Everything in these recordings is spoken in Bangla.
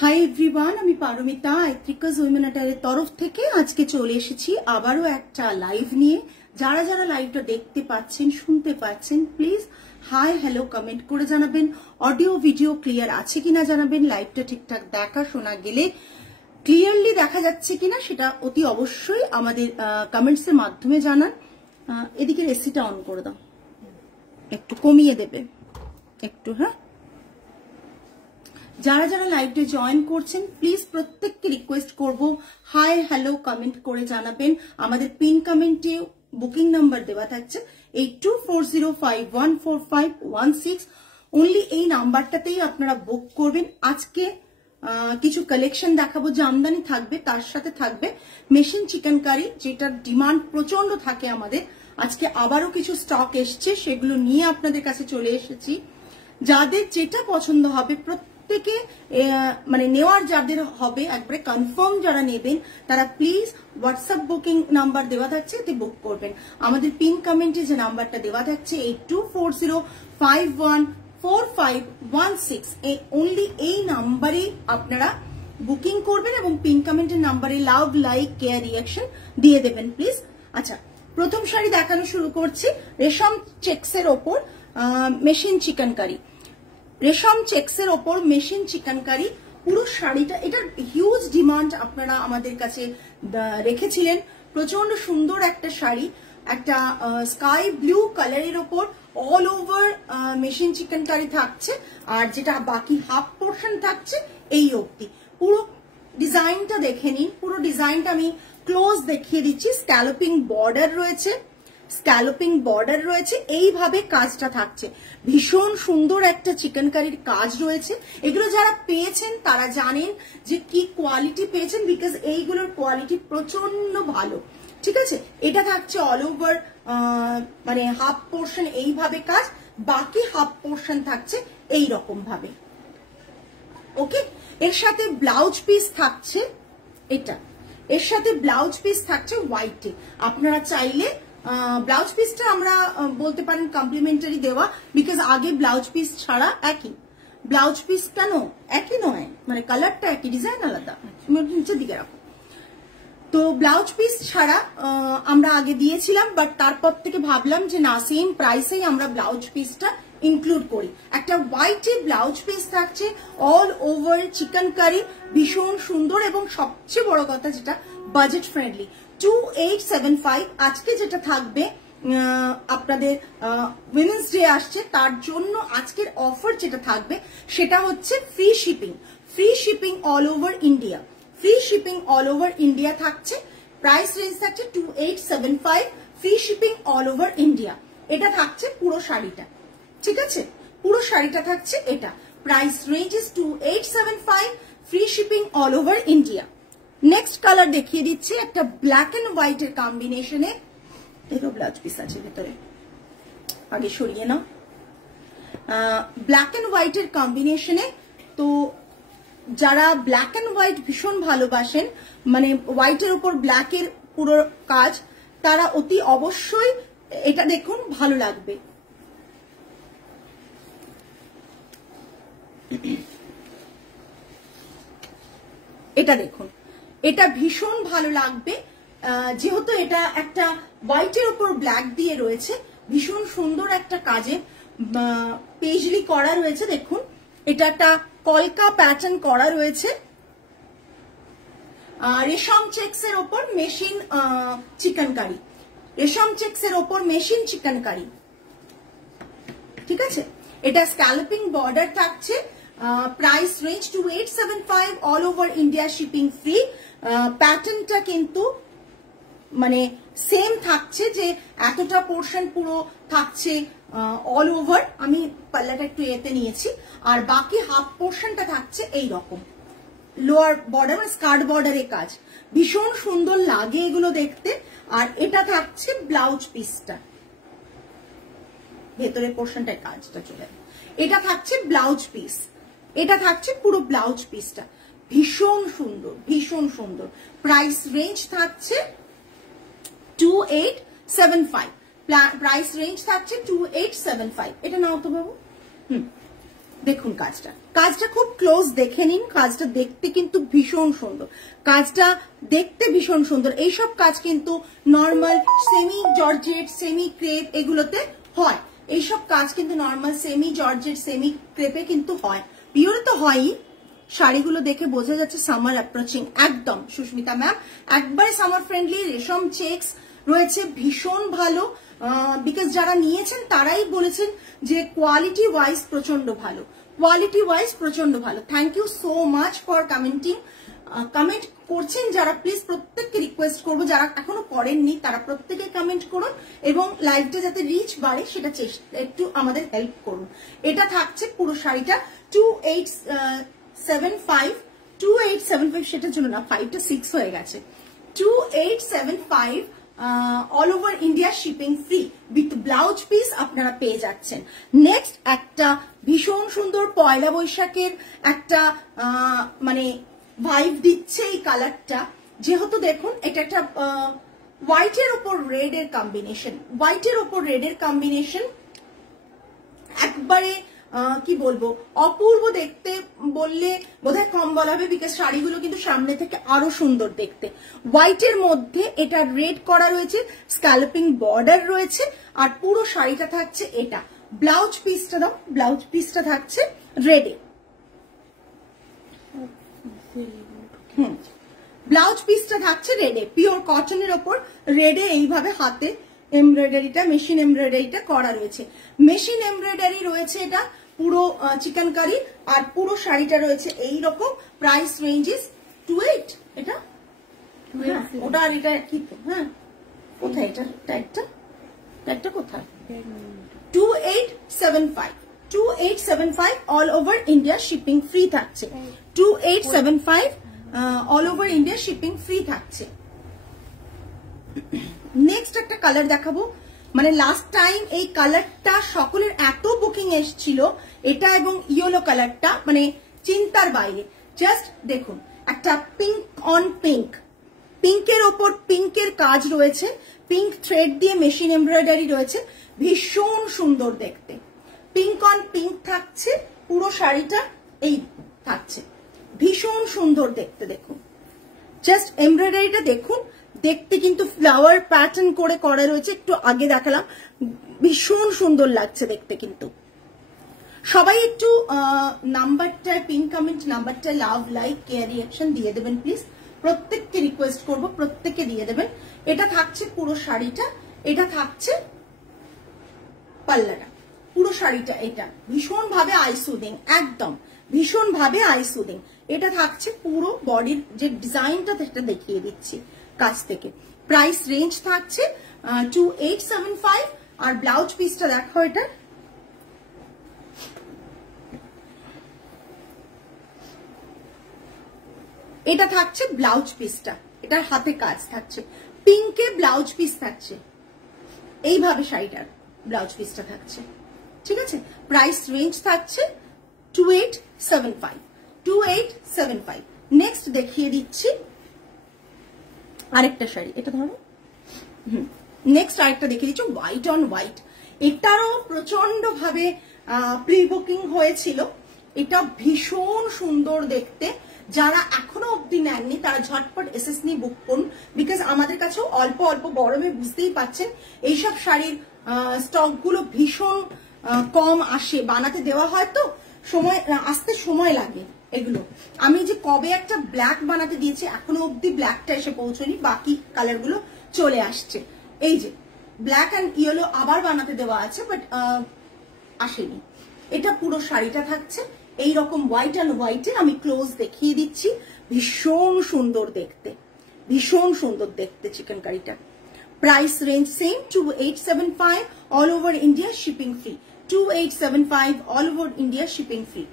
হাই এভরিওয়ান, আমি পারমিতা আইত্রিকাস উইমেন অ্যাটায়ারের তরফ থেকে আজকে চলে এসেছি আবারও একটা লাইভ নিয়ে। যারা যারা লাইভটা দেখতে পাচ্ছেন, শুনতে পাচ্ছেন, প্লিজ হাই হ্যালো কমেন্ট করে জানাবেন। অডিও ভিডিও ক্লিয়ার আছে কিনা জানাবেন। লাইভটা ঠিকঠাক দেখা শোনা গেলে, ক্লিয়ারলি দেখা যাচ্ছে কিনা সেটা অতি অবশ্যই আমাদের কমেন্টস এর মাধ্যমে জানান। এদিকে এসিটা অন করে দাও, একটু কমিয়ে দেবে একটু। হ্যাঁ, যারা যারা লাইভে জয়েন করছেন প্লিজ প্রত্যেককে রিকোয়েস্ট করব হাই হ্যালো কমেন্ট করে জানাবেন। আমাদের পিন কমেন্টে বুকিং নাম্বার দেওয়া থাকছে 8240514516। অনলি এই নাম্বারটাতেই আপনারা বুক করবেন। আজকে কিছু কালেকশন দেখাবো, জামদানি থাকবে, তার সাথে থাকবে মেশিন চিকেন কারি, যেটার ডিমান্ড প্রচন্ড থাকে আমাদের। আজকে আবারও কিছু স্টক এসছে, সেগুলো নিয়ে আপনাদের কাছে চলে এসেছি। যাদের যেটা পছন্দ হবে প্রত্যেকে মানে নেওয়ার যাদের হবে একবারে কনফার্ম যারা নেবেন তারা প্লিজ হোয়াটসঅ্যাপ বুকিং নাম্বার দেওয়া থাকছে, এতে বুক করবেন। আমাদের পিন কমেন্টে যে নাম্বারটা দেওয়া থাকছে 8240514516, অনলি এই নাম্বারে আপনারা বুকিং করবেন এবং পিন কমেন্টের নাম্বারে লাভ, লাইক, কেয়ার, রিয়াকশন দিয়ে দেবেন প্লিজ। আচ্ছা, প্রথম শাড়ি দেখানো শুরু করছি। রেশম চেক্সের ওপর মেশিন চিকেন কারি, রেশম চেক্সের ওপর মেশিন চিকেন কারি। পুরো শাড়িটা, এটার হিউজ ডিমান্ড আপনারা আমাদের কাছে রেখেছিলেন। প্রচন্ড সুন্দর একটা শাড়ি, একটা স্কাই ব্লু কালারের ওপর all over machine chicken curry থাকছে, আর যেটা বাকি হাফ পোর্শন থাকছে এই অবধি। পুরো ডিজাইনটা দেখে নিন। পুরো ডিজাইনটা আমি ক্লোজ দেখিয়ে দিচ্ছি। স্ক্যালপিং বর্ডার রয়েছে, স্ক্যালপিং বর্ডার রয়েছে, এইভাবে কাজটা থাকছে। ভীষণ সুন্দর একটা চিকেন কারির কাজ রয়েছে। এগুলো যারা পেয়েছেন তারা জানেন যে কি কোয়ালিটি পেয়েছেন, বিকজ এইগুলোর কোয়ালিটি প্রচন্ড ভালো। ঠিক আছে, এটা থাকছে অল ওভার মানে হাফ পোর্শন এইভাবে কাজ, বাকি হাফ পোর্শন থাকছে এই রকম ভাবে। ওকে, এর সাথে ব্লাউজ পিস থাকছে এটা, এর সাথে ব্লাউজ পিস থাকছে হোয়াইটে। আপনারা চাইলে ব্লাউজ পিসটা আমরা বলতে পারেন কমপ্লিমেন্টারি দেওয়া, বিকজ আগে ব্লাউজ পিস ছাড়া একই। ব্লাউজ পিস কেন একই নয়, মানে কালারটা একই, ডিজাইন আলাদা। নিচের দিকে রাখো। তো ব্লাউজ পিস ছাড়া আমরা আগে দিয়েছিলাম, বাট তারপর থেকে ভাবলাম যে না, সেম প্রাইসেই আমরা ব্লাউজ পিসটা ইনক্লুড করি। একটা হোয়াইটে ব্লাউজ পিস থাকছে, অল ওভার চিকেন কারি, ভীষণ সুন্দর এবং সবচেয়ে বড় কথা যেটা বাজেট ফ্রেন্ডলি। 2875 আজকে যেটা থাকবে আপনাদের উইমেন্স ডে আসছে, তার জন্য আজকের অফার যেটা থাকবে সেটা হচ্ছে free shipping. Free shipping all over India, free shipping all over India থাকছে। প্রাইস রেঞ্জ থাকছে 2875, free shipping all over India. এটা থাকছে পুরো শাড়িটা। ঠিক আছে, পুরো শাড়িটা থাকছে এটা। Price range is 2875, free shipping all over India. Next colour দেখিয়ে দিচ্ছি, একটা ব্ল্যাক এন্ড হোয়াইট এর কম্বিনেশনে। এরও ব্লাউজ পিস আছে ভেতরে, আগে সরিয়ে নাও। ব্ল্যাক এন্ড হোয়াইট এর কম্বিনেশনে, তো যারা ব্ল্যাক এন্ড হোয়াইট ভীষণ ভালোবাসেন, মানে হোয়াইটের উপর ব্ল্যাকের পুরো কাজ, তারা অতি অবশ্যই এটা দেখুন, ভালো লাগবে। এটা দেখুন, এটা ভীষণ ভালো লাগবে, যেহেতু এটা একটা হোয়াইটের উপর ব্ল্যাক দিয়ে রয়েছে। ভীষণ সুন্দর একটা কাজে পেজলি করা রয়েছে। দেখুন, এটা একটা কলকা প্যাটার্ন করা রয়েছে। রেশম চেক্সের ওপর মেশিন চিকেন কারি, রেশম চেক্সের ওপর মেশিন চিকেন কারি। ঠিক আছে, এটা স্ক্যালপিং বর্ডার থাকছে। Price range 2875, all over India shipping free. প্যাটার্নটা কিন্তু মানে সেম থাকছে, যে এতটা পোর্শন পুরো থাকছে অল ওভার। আমি পাল্লাটা একটু এতে নিয়েছি, আর বাকি হাফ পোর্শনটা থাকছে এই রকম লোয়ার বর্ডার, মানে স্কার্ট বর্ডারের কাজ। ভীষণ সুন্দর লাগে এগুলো দেখতে। আর এটা থাকছে ব্লাউজ পিসটা, ভেতরের পোর্শনটার কাজটা চলে, এটা থাকছে ব্লাউজ পিস। এটা থাকছে পুরো ব্লাউজ পিসটা, ভীষণ সুন্দর, ভীষণ সুন্দর। প্রাইস রেঞ্জ থাকছে 2875, প্রাইস রেঞ্জ থাকছে 2875। এটা নাও তো বাবু। দেখুন কাজটা, কাজটা খুব ক্লোজ দেখে নিন। কাজটা দেখতে কিন্তু ভীষণ সুন্দর, কাজটা দেখতে ভীষণ সুন্দর। এইসব কাজ কিন্তু normal semi georgette, semi crepe এগুলোতে হয়। এইসব কাজ কিন্তু নর্মাল সেমি জর্জেট, সেমি ক্রেপে কিন্তু হয়, পিওর তো হয়ই। শাড়িগুলো দেখে বোঝা যাচ্ছে সামার অ্যাপ্রোচিং, একদম সুস্মিতা ম্যাম একবারে সামার ফ্রেন্ডলি। রেশম চেক্স রয়েছে, ভীষণ ভালো, বিকজ যারা নিয়েছেন তারাই বলেছেন যে কোয়ালিটি ওয়াইজ প্রচন্ড ভালো, কোয়ালিটি ওয়াইজ প্রচন্ড ভালো। Thank you so much for commenting. Comment করছেন যারা, প্লিজ প্রত্যেককে রিকোয়েস্ট করবো যারা এখনো করেননি তারা প্রত্যেকে কমেন্ট করুন এবং লাইভটা যাতে রিচ বাড়ে সেটা চেষ্টা একটু আমাদের হেল্প করুন। এটা থাকছে পুরো শাড়িটা 2875 সেটার জন্য না, 5টা 6 হয়ে গেছে। 2875 all over India shipping free with blouse piece আপনারা পেয়ে যাচ্ছেন। নেক্সট একটা ভীষণ সুন্দর পয়লা বৈশাখের একটা মানে ভাইব দিচ্ছে এই কালারটা, যেহেতু দেখুন এটা একটা হোয়াইটের ওপর রেড এর কম্বিনেশন, হোয়াইটের ওপর রেড এর কম্বিনেশন একবারে কি বলবো অপূর্ব দেখতে বললে বোধহয় কম বলা হবে, বিকজ শাড়িগুলো কিন্তু সামনে থেকে আরো সুন্দর দেখতে। হোয়াইটের মধ্যে এটা রেড করা রয়েছে, স্ক্যালপিং বর্ডার রয়েছে, আর পুরো শাড়িটা থাকছে এটা। ব্লাউজ পিসটা দাও, ব্লাউজ পিসটা থাকছে রেডে। ব্লাউজ পিসটা থাকছে রেডে, পিওর কটনের ওপর রেডে এইভাবে হাতে এমব্রয়ডারিটা, মেশিন এমব্রয়ডারিটা করা রয়েছে। মেশিন এমব্রয়ডারি রয়েছে এটা পুরো চিকেনকারি, আর পুরো শাড়িটা রয়েছে এইরকম। প্রাইস রেঞ্জেস 28, এটা ওটা আর এটা কি, হ্যাঁ কোথায় এটা ট্যাগটা, ট্যাগটা কোথায়, 2875 all over India shipping free থাকছে। 2875 all over India shipping free থাকছে। নেক্সট একটা কালার দেখাবো, মানে লাস্ট টাইম এই কালারটা সকলের এত বুকিং এসেছিল, এটা এবং ইয়েলো কালারটা মানে চিন্তার বাইরে। জাস্ট দেখুন একটা পিঙ্ক অন পিঙ্ক, পিঙ্কের ওপর পিঙ্কের কাজ রয়েছে, পিঙ্ক থ্রেড দিয়ে মেশিন এমব্রয়ডারি রয়েছে, ভীষণ সুন্দর দেখতে। পিঙ্ক অন পিঙ্ক থাকছে পুরো শাড়িটা, এই থাকছে ভীষণ সুন্দর দেখতে। দেখুন জাস্ট এমব্রয়ডারিটা দেখুন, দেখতে কিন্তু ফ্লাওয়ার প্যাটার্ন করে করা রয়েছে, একটু আগে দেখালাম, ভীষণ সুন্দর লাগছে দেখতে। কিন্তু সবাই একটু নাম্বারটায় পিন কমেন্ট নাম্বারটায় লাভ লাইক কেয়ার রিঅ্যাকশন দিয়ে দেবেন প্লিজ, প্রত্যেককে রিকোয়েস্ট করব প্রত্যেককে দিয়ে দেবেন। এটা থাকছে পুরো শাড়িটা, এটা থাকছে পাল্লাটা, পুরো শাড়িটা এটা ভীষণ ভাবে আই সুদিং, একদম ভীষণ ভাবে আই সুদিং। এটা থাকছে পুরো বডির যে ডিজাইনটা সেটা দেখিয়ে দিচ্ছি কাছ থেকে। প্রাইস রেঞ্জ থাকছে 2875, আর ব্লাউজ পিসটা দেখো, এটা এটা থাকছে ব্লাউজ পিসটা, এটার হাতে কাজ থাকছে, পিঙ্কে ব্লাউজ পিস থাকছে, এইভাবে শাড়িটার ব্লাউজ পিসটা থাকছে, ঠিক আছে। প্রাইস রেঞ্জ থাকছে 2875। নেক্সট দেখিয়ে দিচ্ছি আরেকটা শাড়ি, এটা ধরো। নেক্সট আরেকটা দেখিয়ে দিচ্ছি হোয়াইট অন হোয়াইট। এটারও প্রচন্ড ভাবে প্রি বুকিং হয়েছিল, এটা ভীষণ সুন্দর দেখতে। যারা এখনো অব্দি নেননি তারা ঝটপট এসএস নিয়ে বুক করুন, বিকজ আমাদের কাছেও অল্প অল্প গরমে বুঝতেই পাচ্ছেন এইসব শাড়ির স্টক গুলো ভীষণ কম আসে, বানাতে দেওয়া হয় তো সময় আসতে সময় লাগে এগুলো। আমি যে কবে একটা ব্ল্যাক বানাতে দিয়েছি এখনো অব্দি ব্ল্যাকটা এসে পৌঁছয়নি, বাকি কালার গুলো চলে আসছে। এই যে ব্ল্যাক অ্যান্ড ইয়েলো আবার বানাতে দেওয়া আছে, বাট আসেনি। এটা পুরো শাড়িটা থাকছে এইরকম হোয়াইট অ্যান্ড হোয়াইটে, আমি ক্লোজ দেখিয়ে দিচ্ছি, ভীষণ সুন্দর দেখতে, ভীষণ সুন্দর দেখতে চিকেনকারিটা। Price range same 2875 all over India shipping free, 2875 all over India shipping free.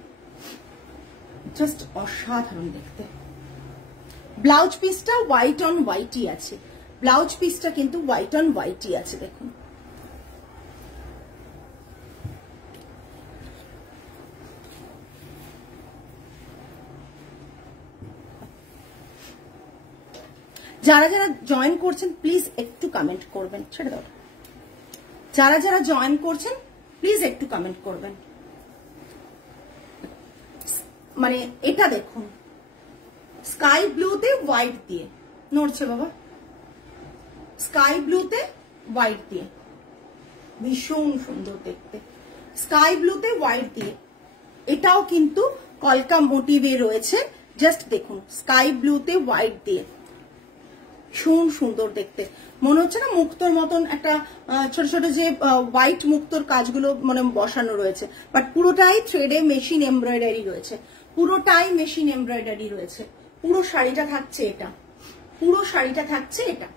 Just অসাধারণ দেখতে। ব্লাউজ পিসটা হোয়াইট অন হোয়াইটই আছে, ব্লাউজ পিসটা কিন্তু হোয়াইট অন হোয়াইটই আছে। দেখুন যারা যারা জয়েন করছেন প্লিজ একটু কমেন্ট করবেন, ছেড়ে দাও। যারা যারা জয়েন করছেন প্লিজ একটু কমেন্ট করবেন। মানে এটা দেখুন স্কাই ব্লুতে হোয়াইট দিয়ে, নড়ছে বাবা, স্কাই ব্লুতে হোয়াইট দিয়ে ভীষণ সুন্দর দেখতে, স্কাই ব্লুতে হোয়াইট দিয়ে। এটাও কিন্তু কলকা মোটিভে রয়েছে, জাস্ট দেখুন স্কাই ব্লুতে হোয়াইট দিয়ে ভীষণ সুন্দর দেখতে, মনে হচ্ছে না মুক্তোর মতন একটা ছোট ছোট যে হোয়াইট মুক্তোর কাজগুলো মানে বসানো রয়েছে, বাট পুরোটাই থ্রেডে মেশিন এমব্রয়ডারি রয়েছে, পুরোটাই মেশিন এমব্রয়ডারি রয়েছে। পুরো শাড়িটা থাকছে এটা, পুরো শাড়িটা থাকছে এটা,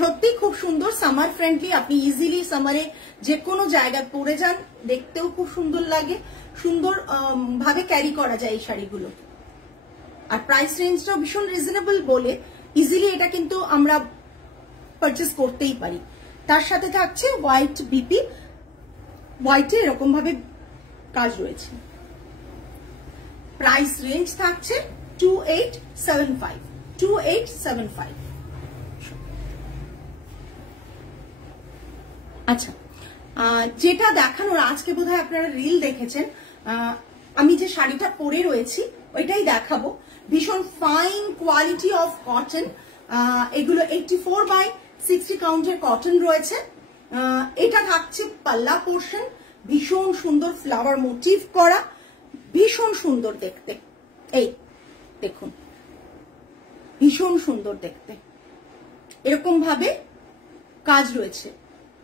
সত্যি খুব সুন্দর, সামার ফ্রেন্ডলি। আপনি ইজিলি সামারে যে কোনো জায়গায় পরে যান, দেখতেও খুব সুন্দর লাগে, সুন্দর ভাবে ক্যারি করা যায় এই শাড়িগুলো। আর প্রাইস রেঞ্জটাও ভীষণ রিজনেবল বলে ইজিলি এটা কিন্তু আমরা পারচেস করতেই পারি। তার সাথে থাকছে হোয়াইট বিপি, হোয়াইটে এরকম ভাবে কাজ রয়েছে। প্রাইস রেঞ্জ থাকছে 2875, 2875। আচ্ছা, যেটা দেখানোর আজকে বোধহয় আপনারা রিল দেখেছেন, আমি যে শাড়িটা পরে রয়েছি ওইটাই দেখাবো। ভীষণ ফাইন কোয়ালিটি অফ কটন, এগুলো 84/60 কাউন্টের কটন রয়েছে। এটা থাকছে পাল্লা পোর্শন, ভীষণ সুন্দর ফ্লাওয়ার মোটিভ করা, ভীষণ সুন্দর দেখতে। এই দেখুন ভীষণ সুন্দর দেখতে, এরকম ভাবে কাজ রয়েছে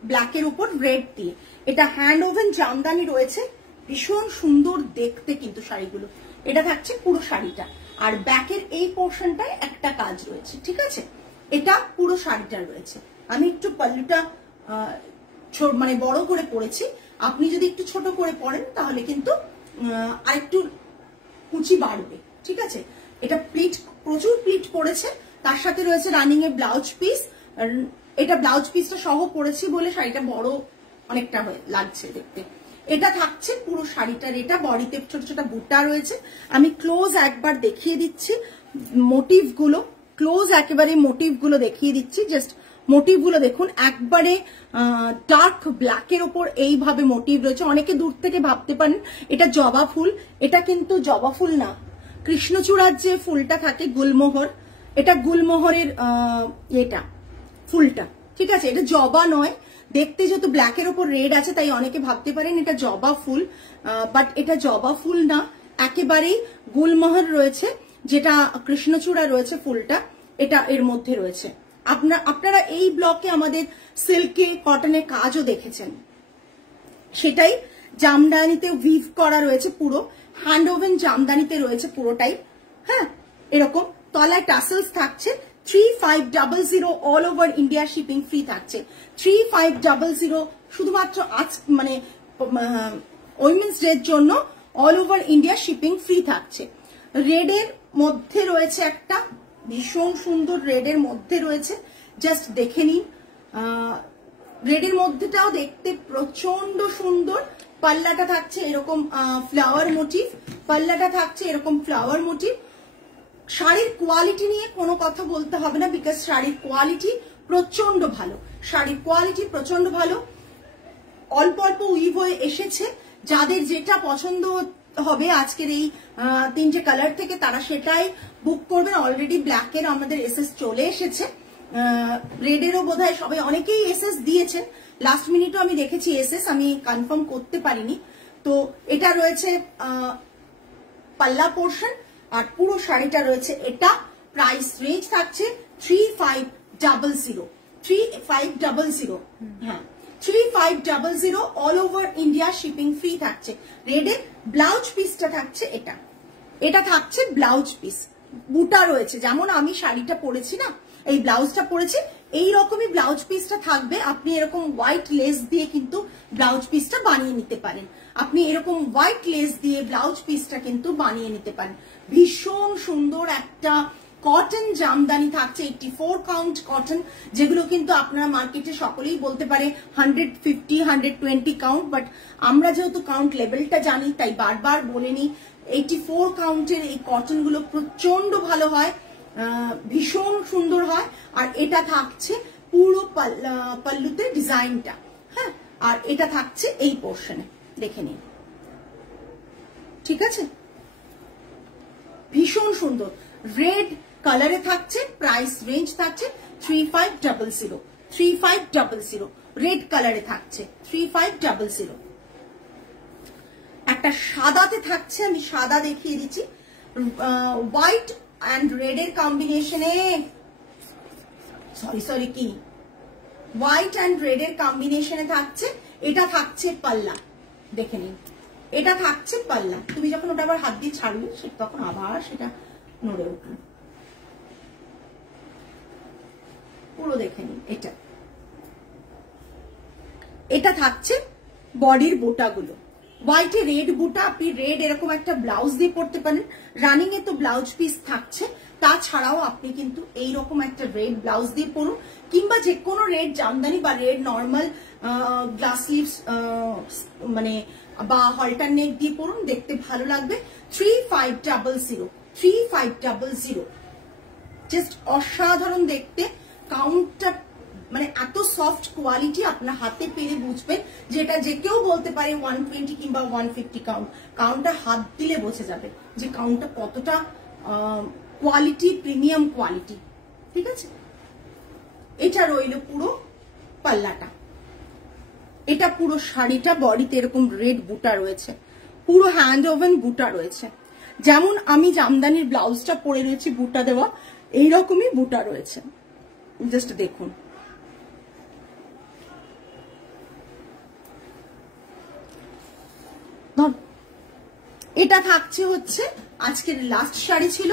ব্ল্যাকের উপর রেড দিয়ে। এটা হ্যান্ড ওভেন জামদানি রয়েছে, ভীষণ সুন্দর দেখতে কিন্তু শাড়িগুলো। এটা থাকছে পুরো শাড়িটা, আর ব্যাকের এই পোর্শনটায় একটা কাজ রয়েছে, ঠিক আছে। এটা পুরো শাড়িটা রয়েছে। আমি একটু পাল্লুটা মানে বড় করে পরেছি, আপনি যদি একটু ছোট করে পরেন তাহলে কিন্তু আরেকটু কুচি বাড়বে, ঠিক আছে। এটা প্লিট, প্রচুর প্লিট পড়েছে, তার সাথে রয়েছে রানিং এ ব্লাউজ পিস। এটা ব্লাউজ পিসটা সহ পরেছি বলে শাড়িটা বড় অনেকটা লাগছে দেখতে। এটা থাকছে পুরো শাড়িটার, এটা বডিতে ছোট ছোট বুটা রয়েছে। আমি ক্লোজ একবার দেখিয়ে দিচ্ছি মোটিভ গুলো, ক্লোজ একেবারে মোটিভ গুলো দেখিয়ে দিচ্ছি। জাস্ট মোটিভ গুলো দেখুন, একবারে ডার্ক ব্ল্যাকের ওপর এইভাবে মোটিভ রয়েছে। অনেকে দূর থেকে ভাবতে পারেন এটা জবা ফুল, এটা কিন্তু জবা ফুল না, কৃষ্ণচূড়ার যে ফুলটা থাকে গুলমোহর, এটা গুলমোহরের এটা ফুলটা, ঠিক আছে। এটা জবা নয়, দেখতে যেহেতু ব্ল্যাকের ওপর রেড আছে তাই অনেকে ভাবতে পারেন এটা জবা ফুল, বাট এটা জবা ফুল না, একেবারেই গুলমোহর রয়েছে, যেটা কৃষ্ণচূড়া রয়েছে ফুলটা, এটা এর মধ্যে রয়েছে। আপনারা এই ব্লকে আমাদের সিল্কে কটনের কাজও দেখেছেন, সেটাই জামদানিতে উইভ করা রয়েছে, পুরো হ্যান্ড ওভেন জামদানিতে রয়েছে পুরোটাই। হ্যাঁ, এরকম তলায় টাসেলস থাকছে। 3500 all over India shipping free থাকছে। 3500 শুধুমাত্র আজ মানে উইমেন্স ডের জন্য all over India shipping free থাকছে। রেডের মধ্যে রয়েছে একটা ভীষণ সুন্দর, রেডের মধ্যে রয়েছে, জাস্ট দেখে নিন। রেডের মধ্যেটাও দেখতে প্রচন্ড সুন্দর। পাল্লাটা থাকছে এরকম ফ্লাওয়ার মোটিভ, পাল্লাটা থাকছে এরকম ফ্লাওয়ার মোটিভ। শাড়ির কোয়ালিটি নিয়ে কোনো কথা বলতে হবে না, বিকজ শাড়ির কোয়ালিটি প্রচন্ড ভালো, শাড়ির কোয়ালিটি প্রচন্ড ভালো। অল্প অল্প উইভ হয়ে এসেছে, যাদের যেটা পছন্দ হবে আজকের এই তিনটে কালার থেকে তারা সেটাই বুক করবেন। অলরেডি ব্ল্যাকের আমাদের এসএস চলে এসেছে, রেডেরও বোধহয় সবাই অনেকেই এসএস দিয়েছেন, লাস্ট মিনিটও আমি দেখেছি এসএস, আমি কনফার্ম করতে পারিনি। তো এটা রয়েছে পাল্লা পোর্শন, আর পুরো শাড়িটা রয়েছে এটা। প্রাইস রেঞ্জ থাকছে 3500, 3500, হ্যাঁ 3500 all over India shipping free থাকছে। রেডের ব্লাউজ পিসটা থাকছে এটা, এটা থাকছে ব্লাউজ পিস, বুটা রয়েছে। যেমন আমি শাড়িটা পরেছি না, এই ব্লাউজটা পরেছি, এই রকমই ব্লাউজ পিসটা থাকবে। আপনি এরকম হোয়াইট লেস দিয়ে কিন্তু ব্লাউজ পিসটা বানিয়ে নিতে পারেন, আপনি এরকম হোয়াইট লেস দিয়ে ব্লাউজ পিসটা কিন্তু বানিয়ে নিতে পারেন। ভীষণ সুন্দর একটা কটন জামদানি থাকছে, 84 কাউন্ট কটন, যেগুলো কিন্তু আপনারা মার্কেটে সকলেই বলতে পারে 150, 120 কাউন্ট, বাট আমরা যেহেতু কাউন্ট লেভেলটা জানি তাই বারবার বলে নিই, 84 কাউন্টের এই কটন গুলো প্রচন্ড ভালো হয়, ভীষণ সুন্দর হয়। আর এটা থাকছে পুরো পাল্লুতে ডিজাইনটা, হ্যাঁ, আর এটা থাকছে এই পোর্শনে, দেখে নিন ঠিক আছে, ভীষণ সুন্দর রেড কালারে থাকছে, প্রাইস রেঞ্জ থাকছে 3500, 3500 রেড কালারে থাকছে 3500। একটা সাদাতে থাকছে, আমি সাদা দেখিয়ে দিচ্ছি, হোয়াইট অ্যান্ড রেড এর কম্বিনেশনে, সরি কি হোয়াইট অ্যান্ড রেড এর কম্বিনেশনে থাকছে। এটা থাকছে পাল্লা, দেখে নিন, এটা থাকছে পাল্লা। তুমি যখন ওটা আবার হাত দিয়ে ছাড়বে তখন আবার সেটা নড়ে উঠবে, পুরো দেখে নিন। এটা থাকছে বডির বুটাগুলো, হোয়াইটে রেড বুটা, আপনি রেড এরকম একটা ব্লাউজ দিয়ে পরতে পারেন। রানিং এ তো ব্লাউজ পিস থাকছে, তাছাড়াও আপনি কিন্তু এইরকম একটা রেড ব্লাউজ দিয়ে পরুন, কিংবা যে কোনো রেড জামদানি বা রেড নর্মাল গ্লাস স্লিভস মানে বা হলটার নেক দিয়ে পরুন, দেখতে ভালো লাগবে। 3500, 3500, জাস্ট অসাধারণ দেখতে। কাউন্টটা মানে এত সফট কোয়ালিটি, আপনার হাতে পেরে বুঝবেন যেটা যে কেউ বলতে পারে 120 কিংবা 150 কাউন্ট। কাউন্টটা হাত দিলে বোঝা যাবে যে কাউন্টটা কতটা কোয়ালিটি, প্রিমিয়াম কোয়ালিটি। ঠিক আছে, এটা রইল পুরো পাল্লাটা। এটা পুরো শাড়িটা বডিতে এরকম রেড বুটা রয়েছে, পুরো হ্যান্ড ওভেন বুটা রয়েছে। যেমন আমি জামদানির ব্লাউজটা পরে রয়েছি বুটা দেওয়া, এইরকমই বুটা রয়েছে, জাস্ট দেখুন। এটা থাকছে হচ্ছে আজকের লাস্ট শাড়ি ছিল,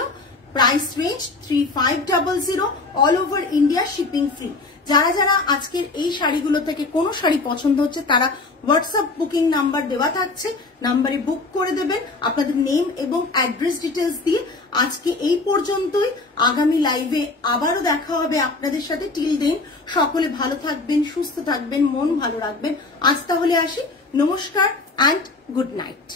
price range 3500, all over India shipping free. যারা যারা আজকের এই শাড়িগুলো থেকে কোনো শাড়ি পছন্দ হচ্ছে তারা হোয়াটসঅ্যাপ বুকিং নাম্বার দেওয়া থাকছে, নাম্বারে বুক করে দেবেন আপনাদের নেম এবং অ্যাড্রেস ডিটেলস দিয়ে। আজকে এই পর্যন্তই, আগামী লাইভে আবারও দেখা হবে আপনাদের সাথে। টিল দেন সকলে ভালো থাকবেন, সুস্থ থাকবেন, মন ভালো রাখবেন। আজ তাহলে আসি, নমস্কার অ্যান্ড গুড নাইট।